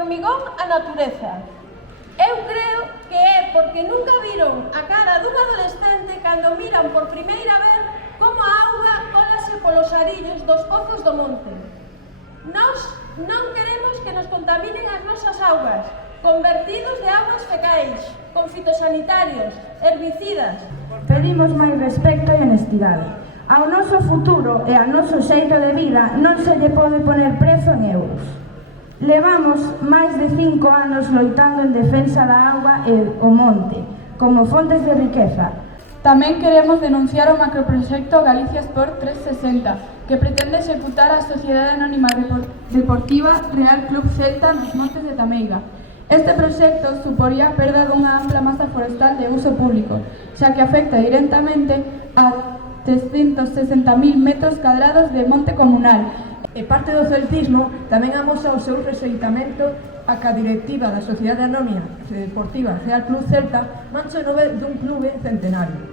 formigón a natureza. Eu creo que é porque nunca viron a cara dun adolescente cando miran por primeira vez como a auga colase polos arillos dos pozos do monte. Nós non queremos que nos contaminen as nosas augas, con vertidos de augas fecais, con fitosanitarios, herbicidas. Pedimos máis respecto e honestidade. Ao noso futuro e ao noso xeito de vida non se lle pode poner prezo en euros. Levamos máis de 5 anos loitando en defensa da auga e o monte, como fontes de riqueza. Tamén queremos denunciar o macroproxecto Galicia Sport 360, que pretende executar a Sociedade Anónima Deportiva Real Club Celta nos montes de Tameiga. Este proxecto suporía a perda dunha ampla masa forestal de uso público, xa que afecta directamente a 360.000 metros cadrados de monte comunal. E parte do celtismo tamén amosa o seu rexeitamento a que a directiva da Sociedade Anónima Deportiva Real Club Celta manche o nome dun clube centenario.